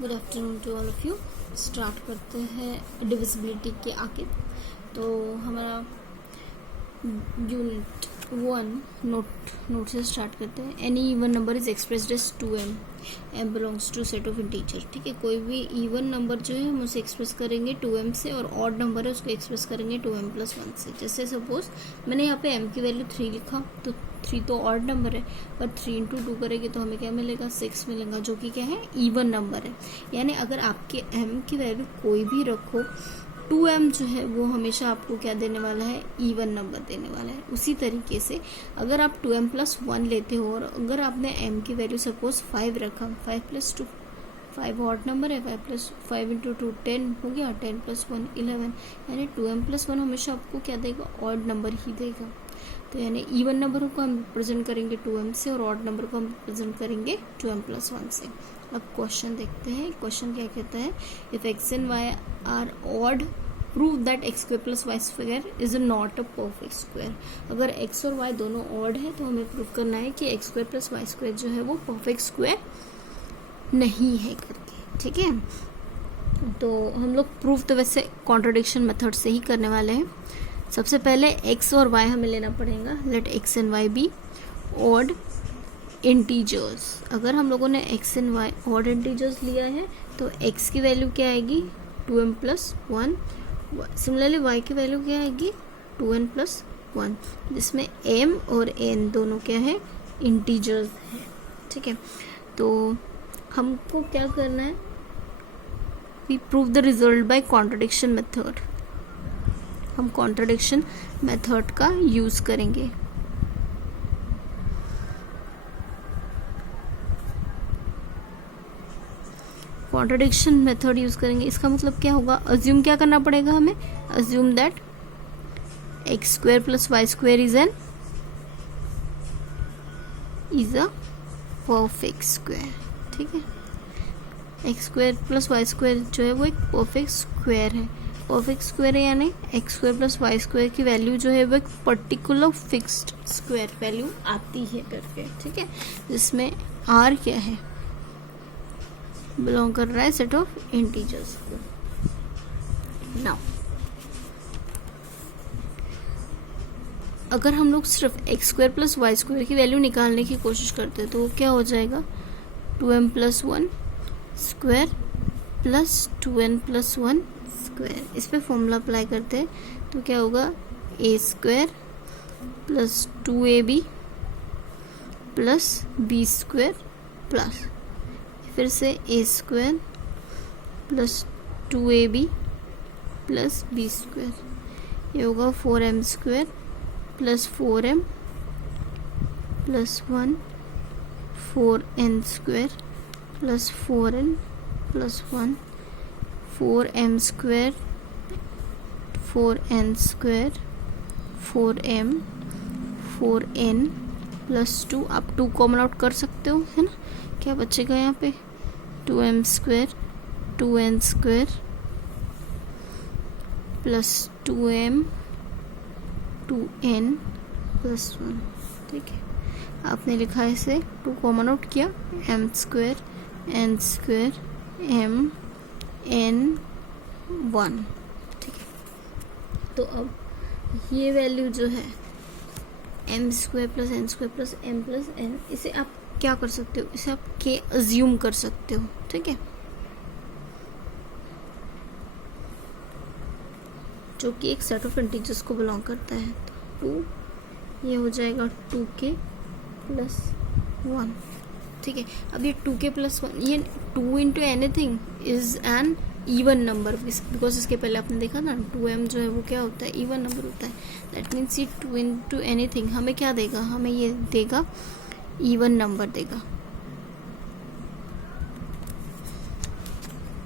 Good afternoon to all of you. Start करते हैं divisibility के आगे। तो हमारा यूनिट 1 नोट से स्टार्ट करते हैं। Any even number is expressed as 2m m belongs to set of integer. ठीक है, कोई भी इवन नंबर जो है हम उसे एक्सप्रेस करेंगे 2m से, और ऑड नंबर है उसको एक्सप्रेस करेंगे 2m+1 से। जैसे सपोज मैंने यहाँ पे m की वैल्यू 3 लिखा, तो 3 तो ऑड नंबर है, पर 3 × 2 करेंगे तो हमें क्या मिलेगा, 6 मिलेगा, जो कि क्या है, इवन नंबर है। यानी अगर आपके m की वैल्यू कोई भी रखो, 2m जो है वो हमेशा आपको क्या देने वाला है, इवन नंबर देने वाला है। उसी तरीके से अगर आप 2m+1 लेते हो, और अगर आपने m की वैल्यू सपोज 5 रखा, 5+2 5 ऑड नंबर है, 5 × 2 10 हो गया, 10+1 11, यानी 2m+1 हमेशा आपको क्या देगा, ऑड नंबर ही देगा। तो यानी इवन नंबर को हम रिप्रेजेंट करेंगे 2m से, और ऑड नंबर को हम रिप्रेजेंट करेंगे 2m+1 से। अब क्वेश्चन देखते हैं। क्वेश्चन क्या कहता है, if x and y are odd prove that x² + y² is not a perfect square. अगर x और y दोनों ऑड है तो हमें प्रूव करना है कि x² + y² जो है वो परफेक्ट स्क्वायर नहीं है करके। ठीक है, तो हम लोग प्रूफ तो वैसे कॉन्ट्रडिक्शन मेथड से ही करने वाले हैं। सबसे पहले x और y हमें लेना पड़ेगा। Let x and y be odd integers. अगर हम लोगों ने x and y odd integers लिया है तो x की वैल्यू क्या आएगी, 2m+1। सिमिलरली y की वैल्यू क्या आएगी, 2n+1, जिसमें m और n दोनों क्या है, इंटीजर्स है। ठीक है, तो हमको क्या करना है, we prove the result by contradiction method. हम कॉन्ट्रडिक्शन मेथड का यूज करेंगे। कॉन्ट्रडिक्शन मेथड यूज करेंगे, इसका मतलब क्या होगा, अज्यूम क्या करना पड़ेगा हमें, assume that x² + y² is a perfect square. ठीक है, x² + y² जो है वो एक परफेक्ट स्क्वायर है। परफेक्ट स्क्वायर है यानी x² + y² की वैल्यू जो है वो एक पर्टिकुलर फिक्स्ड स्क्वायर वैल्यू आती है करके। ठीक है, जिसमें r क्या है, बिलोंग कर रहा है सेट ऑफ इंटीजर्स को। नाउ अगर हम लोग सिर्फ x² + y² की वैल्यू निकालने की कोशिश करते हैं तो वो क्या हो जाएगा, 2m+1 square plus 2n+1 square. इस पे फॉर्मूला अप्लाई करते हैं तो क्या होगा, a² + 2ab + b² प्लस फिर से a² + 2ab + b²। ये होगा 4m² + 4m + 1 4n² + 4n + 1 4m² 4n² 4m 4n + 2। आप 2 कॉमन आउट कर सकते हो, है ना। क्या बचेगा यहाँ पे, 2m² 2n² + 2m 2n + 1। ठीक है, आपने लिखा है इसे, 2 कॉमन आउट किया, m² n² m n 1। ठीक है, तो अब ये वैल्यू जो है m² + n² + m + n, इसे आप क्या कर सकते हो, इसे आप के अज्यूम कर सकते हो। ठीक है, जो कि एक सेट ऑफ इंटीजर्स को बिलोंग करता है। तो 2 ये हो जाएगा 2k + 1। ठीक है, अब ये 2k + 1, ये 2 × anything is an even number, because इसके पहले आपने देखा ना 2m जो है वो क्या होता है, इवन नंबर होता है। दैट मीन्स ये 2 × एनीथिंग हमें क्या देगा, हमें ये देगा, इवन नंबर देगा।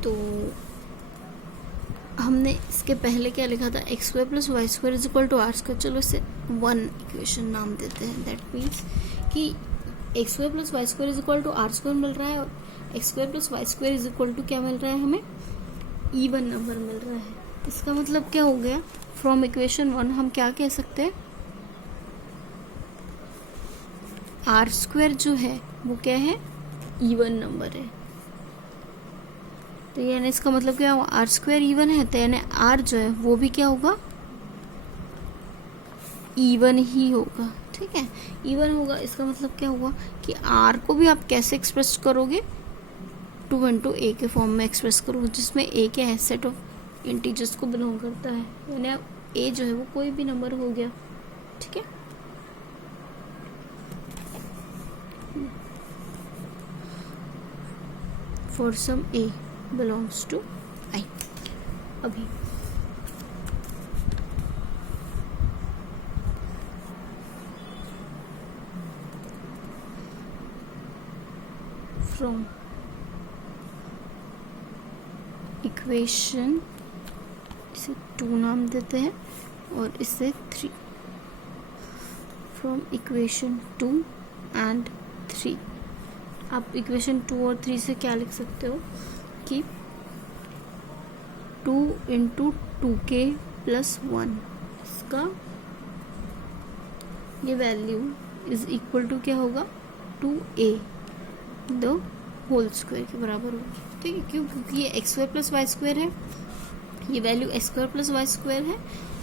तो हमने इसके पहले क्या लिखा था, x² + y² = r²। चलो इसे 1 इक्वेशन नाम देते हैं। दैट मीन्स कि x² + y² = r² मिल रहा है, और x² + y² = क्या मिल रहा है, हमें इवन नंबर मिल रहा है। इसका मतलब क्या हो गया, फ्रॉम इक्वेशन 1 हम क्या कह सकते हैं, r² जो है वो क्या है, इवन नंबर है। तो यानी इसका मतलब क्या हुआ, आर स्क्वायर इवन है तो यानी आर जो है वो भी क्या होगा, इवन ही होगा। ठीक है, इवन होगा, इसका मतलब क्या हुआ कि आर को भी आप कैसे एक्सप्रेस करोगे, 2 इंटू ए के फॉर्म में एक्सप्रेस करोगे, जिसमें ए क्या है, सेट ऑफ इंटीजर्स को बिलोंग करता है, यानी ए जो है वो कोई भी नंबर हो गया। ठीक है, for some A belongs to I. अभी फ्रॉम इक्वेशन, इसे 2 नाम देते हैं और इसे 3, फ्रॉम इक्वेशन 2 एंड 3। आप इक्वेशन 2 और 3 से क्या लिख सकते हो कि 2 इंटू 2k प्लस 1, इसका ये वैल्यू इज इक्वल टू क्या होगा, 2a द होल स्क्वायर के बराबर होगी। ठीक है, क्यों, क्योंकि ये x square plus y square है, ये value x square plus y square है,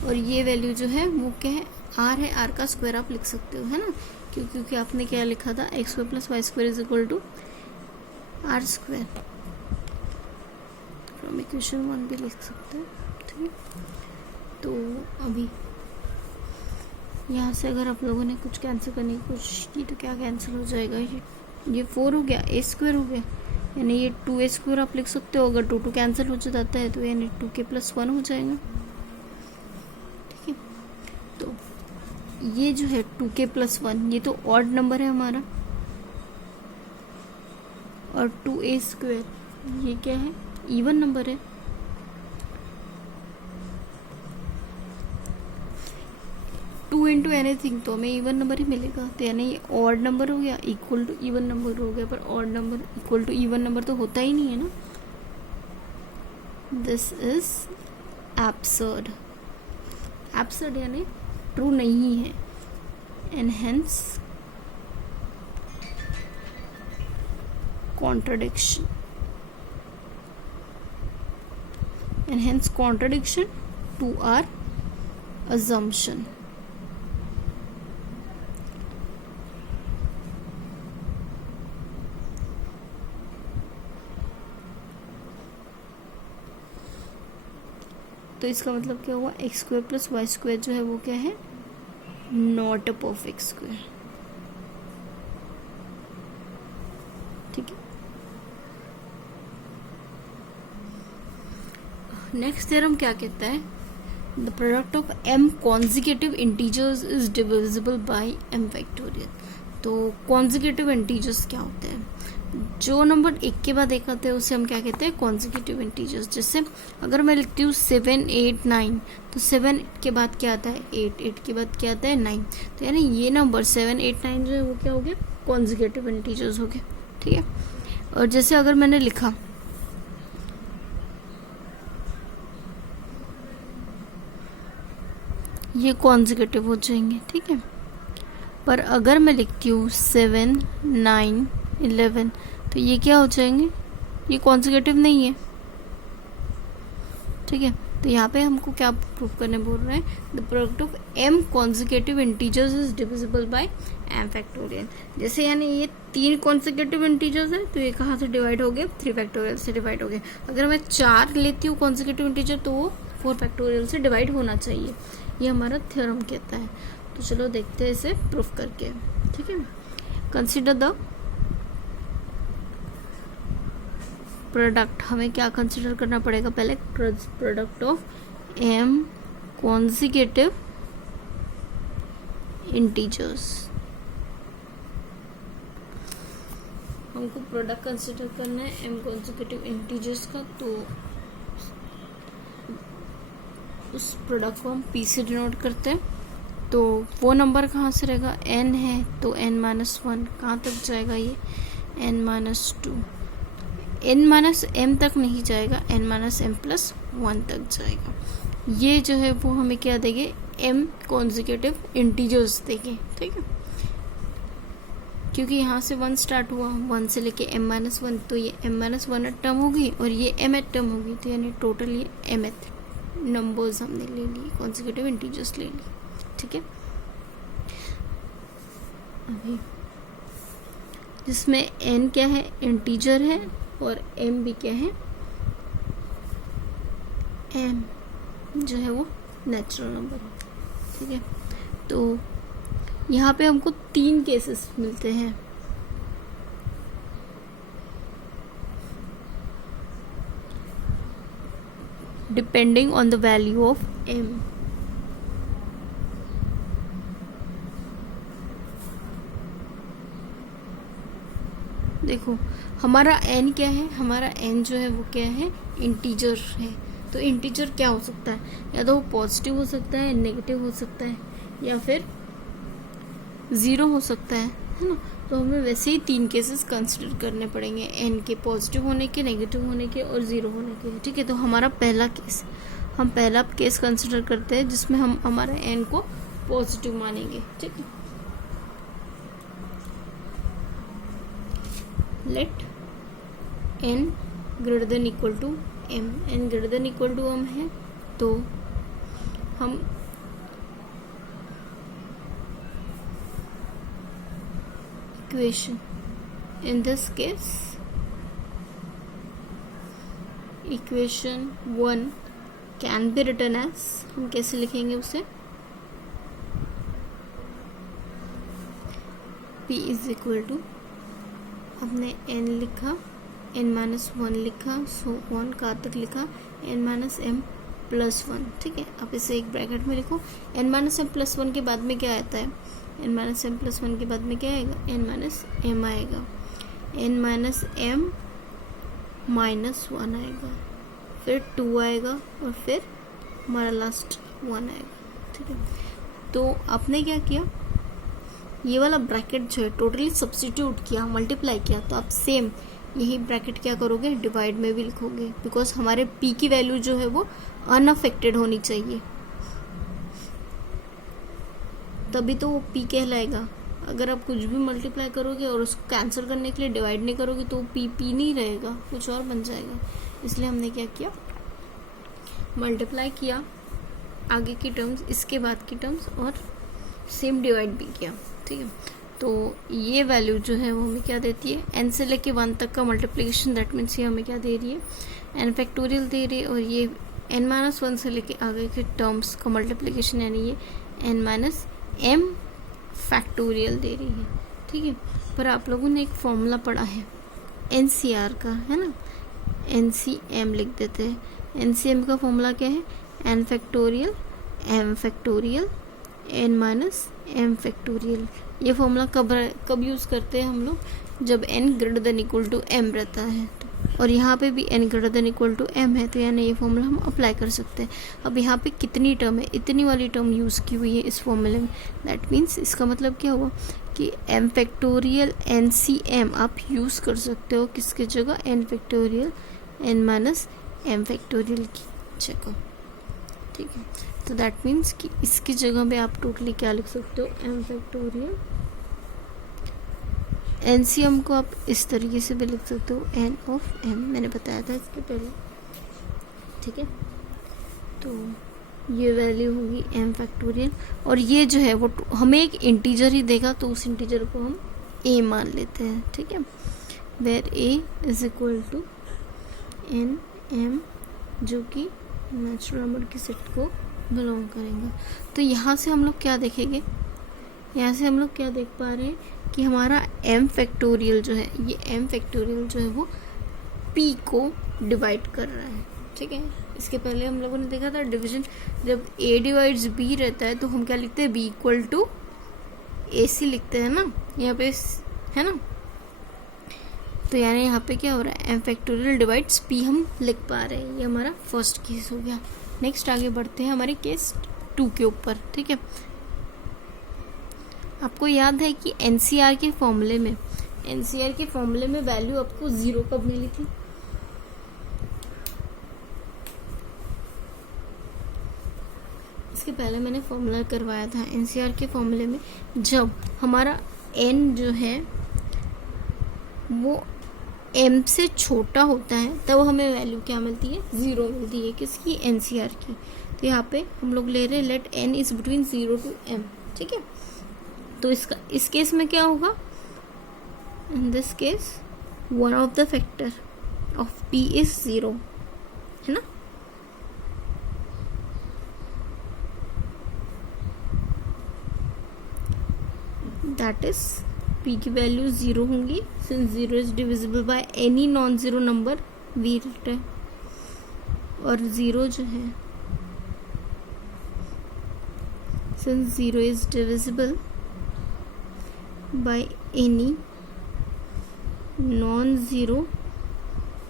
और ये वैल्यू जो है वो क्या है, आर है, आर का स्क्वायर आप लिख सकते हो, है ना, क्योंकि आपने क्या लिखा था, x square plus y square is equal to r square. From equation 1 भी लिख सकते हैं। ठीक है, तो अभी यहाँ से अगर आप लोगों ने कुछ कैंसिल करने की कोशिश की तो क्या कैंसिल हो जाएगा, ये 4 हो गया, ए स्क्वायर हो गया, यानी ये 2a स्क्वायर आप लिख सकते हो। अगर 2 कैंसिल हो जाता है तो यानी 2k प्लस 1 हो जाएगा। ठीक है, तो ये जो है 2k प्लस 1 ये तो ऑड नंबर है हमारा, और 2a स्क्वायर ये क्या है, इवन नंबर है। टू इंटू एनीथिंग तो हमें इवन नंबर ही मिलेगा, तो यानी ये ऑड नंबर हो गया, इक्वल टू इवन नंबर हो गया, पर odd number equal to even number तो होता ही नहीं है ना। दिस इज एब्सर्ड, एब्सर्ड यानी ट्रू नहीं है, and hence contradiction, and hence contradiction to our assumption. तो इसका मतलब क्या हुआ, x square plus y square जो है वो क्या है, नॉट अ परफेक्ट स्क्वायर। ठीक है, नेक्स्ट थ्योरम क्या कहता है, the product of m consecutive integers is divisible bye m factorial. तो कॉन्जिक्यूटिव इंटीजर्स क्या होते हैं, जो नंबर एक के बाद एक आते हैं उसे हम क्या कहते हैं, कॉन्जिक्यूटिव इंटीजर्स। जैसे अगर मैं लिखती हूँ 7 8 9, तो 7 के बाद क्या आता है 8, 8 के बाद क्या आता है 9, तो यानी ये नंबर 7 8 9 जो है वो क्या हो गया, कॉन्जिक्यूटिव इंटीजर्स हो गए। ठीक है, और जैसे अगर मैंने लिखा ये कॉन्जिक्यूटिव हो जाएंगे। ठीक है, पर अगर मैं लिखती हूँ 7 9 11, तो ये क्या हो जाएंगे, ये कॉन्जिक्यूटिव नहीं है। ठीक है, तो यहाँ पे हमको क्या प्रूव करने बोल रहे हैं, the product of m consecutive integers is divisible bye m factorial. जैसे यानी ये 3 कॉन्जिक्यूटिव इंटीजर्स है, तो ये कहाँ से डिवाइड हो गए, 3 फैक्टोरियल से डिवाइड हो गए। अगर मैं 4 लेती हूँ कॉन्जिक्यूटिव इंटीजर, तो वो 4 फैक्टोरियल से डिवाइड होना चाहिए, ये हमारा थ्योरम कहता है। तो चलो देखते हैं इसे प्रूफ करके। ठीक है, कंसिडर द प्रोडक्ट, हमें क्या कंसिडर करना पड़ेगा, पहले product of m consecutive integers. हमको प्रोडक्ट कंसिडर करना है m कॉन्जिक्यूटिव इंटीजर्स का, तो उस प्रोडक्ट को हम p से डिनोट करते हैं। तो वो नंबर कहाँ से रहेगा, n है तो n-1 कहाँ तक जाएगा, ये n-2, n-m तक नहीं जाएगा, n-m+1 तक जाएगा। ये जो है वो हमें क्या देंगे, m कॉन्जिक्यूटिव इंटीजर्स देंगे। ठीक है, क्योंकि यहाँ से 1 स्टार्ट हुआ, 1 से लेके m-1, तो ये m-1 टर्म होगी और ये mth टर्म होगी, तो यानी टोटल ये mth नंबर्स हमने ले लिए, कॉन्सेक्यूटिव इंटीजर्स ले लिए, ठीक है। अभी जिसमें n क्या है, इंटीजर है, और m भी क्या है, m जो है वो नेचुरल नंबर है, ठीक है। तो यहाँ पे हमको 3 केसेस मिलते हैं। Depending on the value of m, देखो हमारा n क्या है, हमारा n जो है वो क्या है, इंटीजर है। तो इंटीजर क्या हो सकता है, या तो वो पॉजिटिव हो सकता है, नेगेटिव हो सकता है, या फिर 0 हो सकता है ना। तो हमें वैसे ही 3 केसेस कंसिडर करने पड़ेंगे, n के पॉजिटिव होने के, नेगेटिव होने के और 0 होने के, ठीक है। तो हमारा पहला केस, हम पहला केस कंसिडर करते हैं जिसमें हम हमारा n को पॉजिटिव मानेंगे, ठीक है। Let n greater than equal to m, n greater than equal to m है, तो हम equation in this case equation 1 can be written as, हम कैसे लिखेंगे उसे, p इज इक्वल टू, हमने n लिखा, n-1 लिखा, सो ऑन का तक लिखा, n-m+1, ठीक है। अब इसे एक ब्रैकेट में लिखो, n-m+1 के बाद में क्या आता है, n-m+1 के बाद में क्या आएगा, n-m आएगा, n-m-1 आएगा, फिर 2 आएगा, और फिर हमारा लास्ट 1 आएगा, ठीक है। तो आपने क्या किया, ये वाला ब्रैकेट जो है टोटली सब्स्टिट्यूट किया, मल्टीप्लाई किया, तो आप सेम यही ब्रैकेट क्या करोगे, डिवाइड में भी लिखोगे, बिकॉज हमारे p की वैल्यू जो है वो अनअफेक्टेड होनी चाहिए, तभी तो वो p कहलाएगा। अगर आप कुछ भी मल्टीप्लाई करोगे और उसको कैंसिल करने के लिए डिवाइड नहीं करोगे तो p नहीं रहेगा, कुछ और बन जाएगा। इसलिए हमने क्या किया, मल्टीप्लाई किया आगे की टर्म्स, इसके बाद की टर्म्स, और सेम डिवाइड भी किया, ठीक है। तो ये वैल्यू जो है वो हमें क्या देती है, n से लेके 1 तक का मल्टीप्लिकेशन, दैट मीन्स ये हमें क्या दे रही है, n फैक्टोरियल दे रही है, और ये n-1 से लेके आगे के टर्म्स का मल्टीप्लिकेशन यानी ये n-m फैक्टोरियल दे रही है, ठीक है। पर आप लोगों ने एक फॉर्मूला पढ़ा है NCR का, है ना, NCM लिख देते हैं। NCM का फॉर्मूला क्या है, n factorial m factorial n-m factorial. ये फॉर्मूला कब यूज़ करते हैं हम लोग, जब n greater than equal to m रहता है, और यहाँ पे भी n greater than equal to m है, तो यानी ये फॉर्मूला हम अप्लाई कर सकते हैं। अब यहाँ पे कितनी टर्म है, इतनी वाली टर्म यूज़ की हुई है इस फॉर्मूले में, दैट मीन्स इसका मतलब क्या हुआ कि m फैक्टोरियल NCM आप यूज़ कर सकते हो किसके जगह, n फैक्टोरियल n-m फैक्टोरियल की जगह, ठीक है। तो दैट मीन्स कि इसकी जगह पे आप टोटली क्या लिख सकते हो, m फैक्टोरियल NCM को आप इस तरीके से भी लिख सकते हो, n ऑफ m, मैंने बताया था इसके पहले, ठीक है। तो ये वैल्यू होगी m फैक्टोरियल, और ये जो है वो हमें एक इंटीजर ही देगा, तो उस इंटीजर को हम a मान लेते हैं, ठीक है, where a is equal to n-m, जो कि नेचुरल नंबर के सेट को बिलोंग करेंगे। तो यहाँ से हम लोग क्या देखेंगे, यहाँ से हम लोग क्या देख पा रहे हैं कि हमारा m फैक्टोरियल जो है, ये m फैक्टोरियल जो है वो p को डिवाइड कर रहा है, ठीक है। इसके पहले हम लोगों ने देखा था डिवीजन, जब a डिवाइड्स b रहता है तो हम क्या लिखते हैं, b इक्वल टू ac लिखते हैं ना, यहाँ पे है ना। तो यानी यहाँ पे क्या हो रहा है, m फैक्टोरियल डिवाइड्स p हम लिख पा रहे हैं। ये हमारा फर्स्ट केस हो गया। नेक्स्ट आगे बढ़ते हैं हमारे केस 2 के ऊपर, ठीक है। आपको याद है कि NCR के फॉर्मूले में वैल्यू आपको 0 कब मिली थी, इसके पहले मैंने फॉर्मूला करवाया था NCR के फॉर्मूले में, जब हमारा n जो है वो m से छोटा होता है तब हमें वैल्यू क्या मिलती है, 0 मिलती है, किसकी, NCR की। तो यहाँ पे हम लोग ले रहे हैं let n is between 0 to m, ठीक है। तो इस केस में क्या होगा, in this case one of the factor of p is 0, है ना। दैट इज p की वैल्यू 0 होंगी since 0 is divisible by any non zero number we rate, और 0 जो है since 0 is divisible by any non zero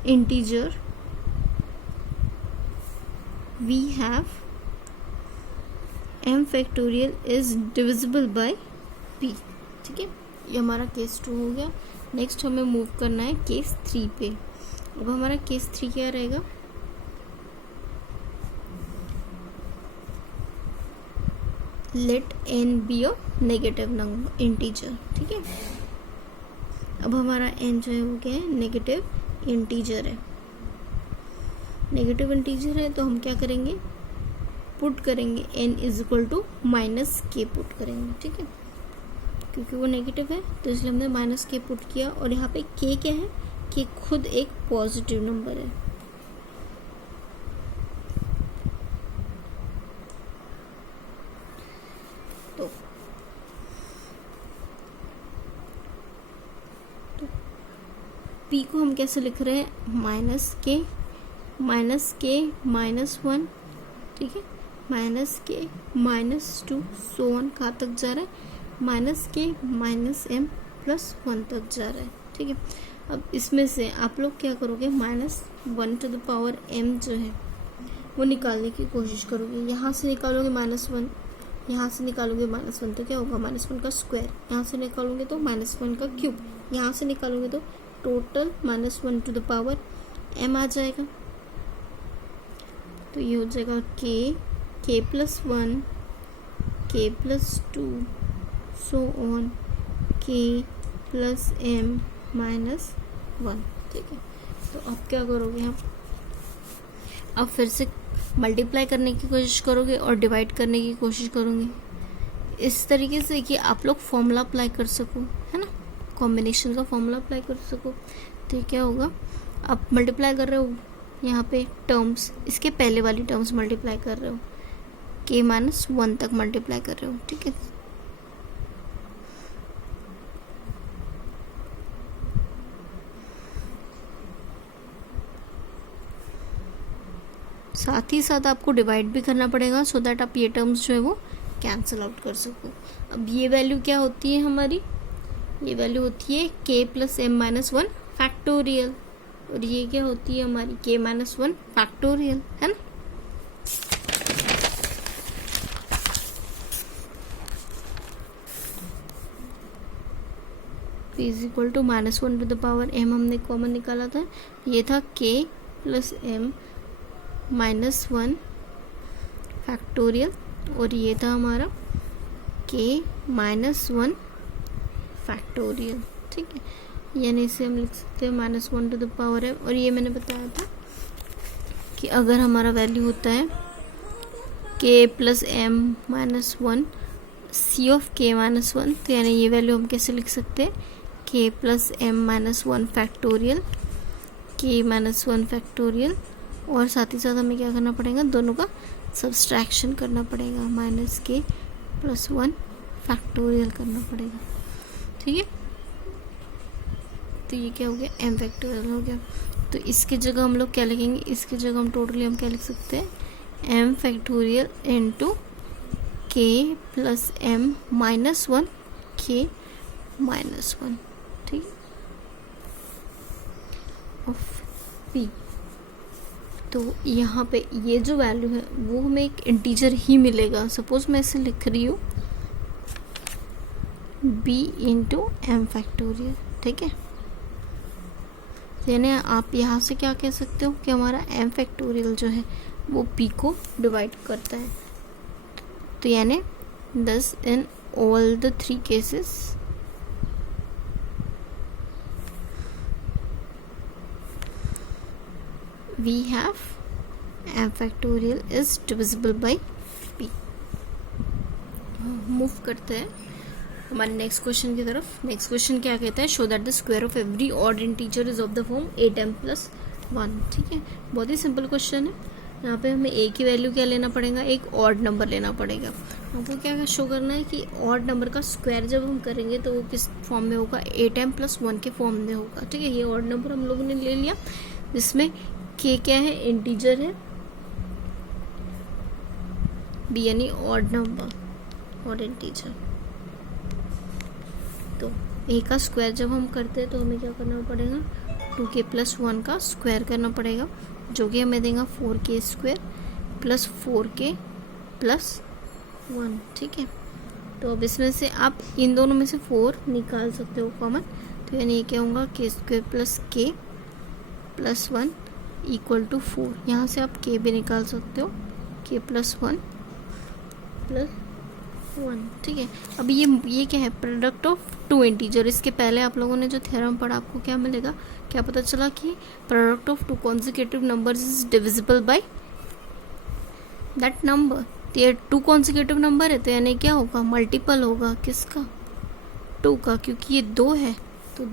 integer we have m factorial is divisible by p, ठीक है। ये हमारा केस 2 हो गया। नेक्स्ट हमें मूव करना है केस 3 पे। अब हमारा केस 3 क्या रहेगा, let n be a negative number integer, ठीक है। अब हमारा n जो है वो क्या है, नेगेटिव इंटीजर है। नेगेटिव इंटीजर है तो हम क्या करेंगे, पुट करेंगे n is equal to -k put करेंगे, ठीक है। क्योंकि वो नेगेटिव है तो इसलिए हमने -k पुट किया, और यहाँ पे k क्या है, k खुद एक पॉजिटिव नंबर है। तो p को हम कैसे लिख रहे हैं, -k -1, ठीक है, -k -2 सो ऑन, कहाँ तक जा रहा है, -k -m +1 तक जा रहा है, ठीक है। अब इसमें से आप लोग क्या करोगे, -1 to the power m जो है वो निकालने की कोशिश करोगे। यहाँ से निकालोगे -1, यहाँ से निकालोगे -1 तो क्या होगा, -1 का स्क्वायर, यहाँ से निकालोगे तो -1 का क्यूब, यहाँ से निकालोगे तो total -1 to the power m आ जाएगा। तो ये हो जाएगा k +1 k +2 so on k +m -1, ठीक है। तो अब क्या करोगे आप, अब फिर से मल्टीप्लाई करने की कोशिश करोगे और डिवाइड करने की कोशिश करोगे, इस तरीके से कि आप लोग फॉर्मूला अप्लाई कर सको, है ना, कॉम्बिनेशन का फॉर्मूला अप्लाई कर सको। तो ये क्या होगा, आप मल्टीप्लाई कर रहे हो यहाँ पे टर्म्स, इसके पहले वाली टर्म्स मल्टीप्लाई कर रहे हो, k -1 तक मल्टीप्लाई कर रहे हो, ठीक है। साथ ही साथ आपको डिवाइड भी करना पड़ेगा सो दैट आप ये टर्म्स जो है वो कैंसिल आउट कर सको। अब ये वैल्यू क्या होती है हमारी, ये वैल्यू होती है k +m -1 फैक्टोरियल, और ये क्या होती है हमारी k -1 फैक्टोरियल, है ना। Is equal to -1 to the power m हमने कॉमन निकाला था, ये था k +m -1 फैक्टोरियल, और ये था हमारा k -1 फैक्टोरियल, ठीक है। यानी इसे हम लिख सकते हैं -1 to the power m, और ये मैंने बताया था कि अगर हमारा वैल्यू होता है k +m -1 c of k -1, तो यानी ये वैल्यू हम कैसे लिख सकते हैं, k +m -1 factorial, k -1 factorial, और साथ ही साथ हमें क्या करना पड़ेगा, दोनों का सब्सट्रैक्शन करना पड़ेगा, -k +1 फैक्टोरियल करना पड़ेगा, ठीक है। तो ये क्या हो गया, m फैक्टोरियल हो गया। तो इसकी जगह हम लोग क्या लिखेंगे, इसकी जगह हम टोटली हम क्या लिख सकते हैं, m factorial into k +m -1 k -1, ठीक है, ऑफ p। तो यहाँ पे ये जो वैल्यू है वो हमें एक इंटीजर ही मिलेगा। सपोज मैं इसे लिख रही हूँ b इंटू एम फैक्टोरियल, ठीक है। यानी आप यहाँ से क्या कह सकते हो कि हमारा m फैक्टोरियल जो है वो p को डिवाइड करता है। तो यानी 10 in all the 3 cases we have m factorial is divisible by p। Move करते हैं हमारे नेक्स्ट क्वेश्चन की तरफ। नेक्स्ट क्वेश्चन क्या कहता है, show that the square of every odd integer is of the form 8m + 1। ठीक है, बहुत ही सिंपल क्वेश्चन है। यहाँ पे हमें a की वैल्यू क्या लेना पड़ेगा, एक ऑड नंबर लेना पड़ेगा। हमको क्या शो करना है कि ऑड नंबर का स्क्वायर जब हम करेंगे तो वो किस फॉर्म में होगा, 8m + 1 के फॉर्म में होगा। ठीक है, ये ऑड नंबर हम लोगों ने ले लिया जिसमें k क्या है, इंटीजर है, b यानी ऑड नंबर, ऑड इंटीजर। तो a का स्क्वायर जब हम करते हैं तो हमें क्या करना पड़ेगा, 2k + 1 का स्क्वायर करना पड़ेगा, जो कि हमें देगा 4k² + 4k + 1। ठीक है, तो अब इसमें से आप इन दोनों में से 4 निकाल सकते हो कॉमन, तो यानी ये क्या होगा, k² + k + 1 = 4। यहाँ से आप k भी निकाल सकते हो, k + 1 + 1। ठीक है, अब ये क्या है, प्रोडक्ट ऑफ टू इंटीजर। इसके पहले आप लोगों ने जो थ्योरम पढ़ा, आपको क्या मिलेगा, क्या पता चला कि product of to consecutive numbers is divisible by that number. तो ये 2 कॉन्सिक्यूटिव नंबर है तो यानी क्या होगा, मल्टीपल होगा किसका, 2 का, क्योंकि ये 2 है तो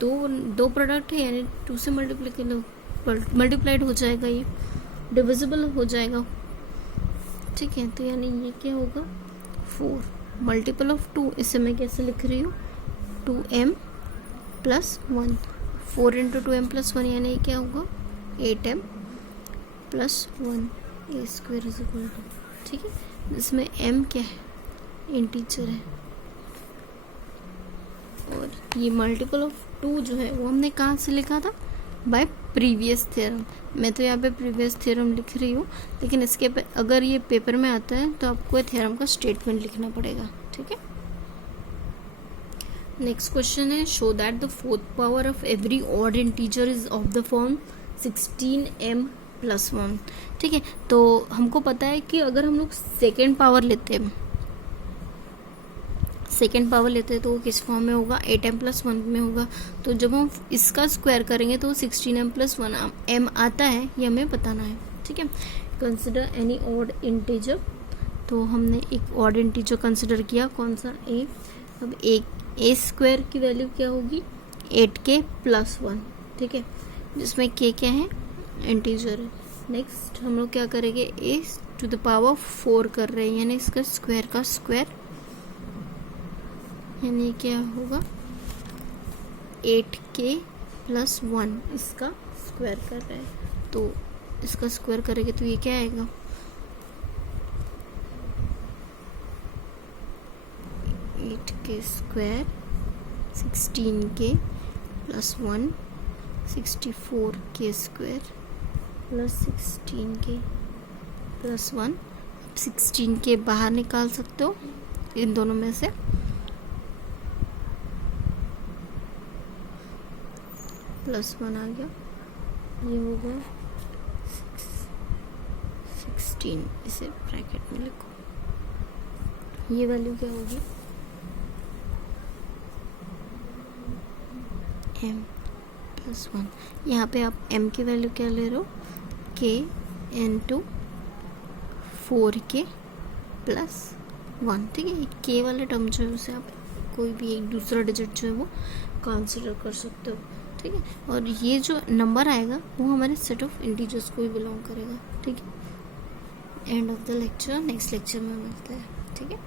दो प्रोडक्ट है यानी 2 से मल्टीप्लाइड हो जाएगा, ये डिविजिबल हो जाएगा। ठीक है, तो यानी ये क्या होगा, 4 मल्टीपल ऑफ 2। इसे मैं कैसे लिख रही हूँ, 2m + 1, 4 × 2m + 1 यानी क्या होगा, 8m + 1 a²। ठीक है, इसमें m क्या है, इंटीजर है, और ये मल्टीपल ऑफ 2 जो है वो हमने कहाँ से लिखा था, बाय प्रीवियस थ्योरम। मैं तो यहाँ पे प्रीवियस थ्योरम लिख रही हूँ, लेकिन इसके अगर ये पेपर में आता है तो आपको थ्योरम का स्टेटमेंट लिखना पड़ेगा। ठीक है, नेक्स्ट क्वेश्चन है, show that the 4th power of every odd integer is of the form 16m + 1। ठीक है, तो हमको पता है कि अगर हम लोग सेकेंड पावर लेते हैं तो वो किस फॉर्म में होगा, 8m + 1 में होगा। तो जब हम इसका स्क्वायर करेंगे तो 16m + 1 m आता है, ये हमें बताना है। ठीक है, कंसिडर एनी ऑड इंटीजर। तो हमने एक ऑड इंटीजर कंसिडर किया, कौन सा, a। अब a² की वैल्यू क्या होगी, 8k + 1। ठीक है, जिसमें k क्या है, इंटीजर है। नेक्स्ट हम लोग क्या करेंगे, a⁴ कर रहे हैं यानी इसका स्क्वायर का स्क्वायर, यानी क्या होगा, 8k + 1 इसका स्क्वायर कर रहे हैं। तो इसका स्क्वायर करेंगे तो ये क्या आएगा, 8k² 16k + 1 64k² + 16k + 1। 16k बाहर निकाल सकते हो इन दोनों में से, +1 आ गया, ये हो गया 16। इसे ब्रैकेट में लिखो, ये वैल्यू क्या होगी, m + 1। यहाँ पे आप m की वैल्यू क्या ले रहे हो, k × 4k + 1। ठीक है, k वाले टर्म जो है उसे आप कोई भी एक दूसरा डिजिट जो है वो कंसिडर कर सकते हो। ठीक है, और ये जो नंबर आएगा वो हमारे सेट ऑफ इंटीजर्स को ही बिलोंग करेगा। ठीक है, end of the lecture, next lecture में मिलते हैं। ठीक है।